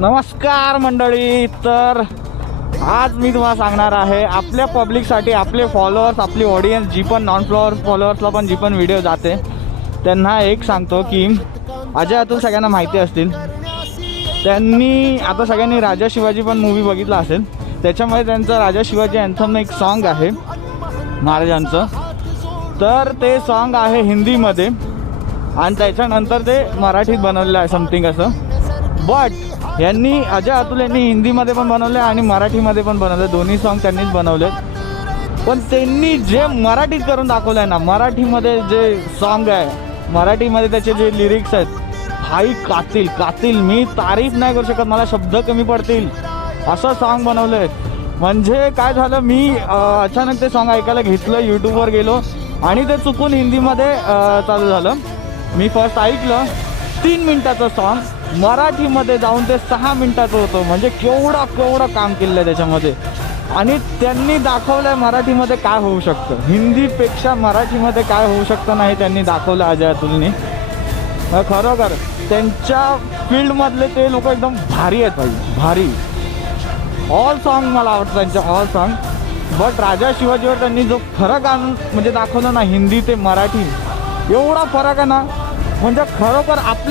नमस्कार मंडळी. तर आज मी तुम्हाला सांगणार आहे आपल्या पब्लिकसाठी, आपले फॉलोअर्स, आपली ऑडियन्स जी पण नॉन फॉलोअर्सला पण जी पण व्हिडिओ जाते त्यांना एक सांगतो की अजय अतुल सगळ्यांना माहिती असतील. त्यांनी आता सगळ्यांनी राजा शिवाजी पण मूवी बघितला असेल. त्याच्यामध्ये त्यांचं राजा शिवाजी अँथम एक सॉन्ग आहे महाराजांचं. तर ते सॉन्ग आहे हिंदीमध्ये आणि त्याच्यानंतर ते मराठीत बनवलेलं आहे समथिंग असं. बट यांनी अजय अतुल यांनी हिंदीमध्ये पण बनवले आणि मराठीमध्ये पण बनवले. दोन्ही सॉन्ग त्यांनीच बनवले. पण त्यांनी जे मराठीत करून दाखवलं आहे ना, मराठीमध्ये जे सॉन्ग आहे, मराठीमध्ये त्याचे जे लिरिक्स आहेत, हाई कातिल कातिल. मी तारीफ नाही करू शकत, मला शब्द कमी पडतील असं सॉन्ग बनवलं आहे. म्हणजे काय झालं, मी अचानक ते सॉन्ग ऐकायला घेतलं, यूट्यूबवर गेलो आणि ते चुकून हिंदीमध्ये चालू झालं. मी फर्स्ट ऐकलं 3 मिनिटाचं सॉन्ग, मराठीमध्ये जाऊन ते 6 मिनिटाचं होतं. म्हणजे केवढं काम केलं आहे त्याच्यामध्ये. आणि त्यांनी दाखवलं आहे मराठीमध्ये काय होऊ शकतं, हिंदीपेक्षा मराठीमध्ये काय होऊ शकतं नाही त्यांनी दाखवलं अजय अतुलनी. खरोखर त्यांच्या फील्डमधले ते लोक एकदम भारी आहेत भाई, भारी. ऑल सॉन्ग मला आवडतं त्यांच्या, ऑल सॉन्ग. बट राजा शिवाजीवर त्यांनी जो फरक आणून म्हणजे दाखवलं ना, हिंदी ते मराठी, एवढा फरक आहे ना, म्हणजे खरोखर आपल्या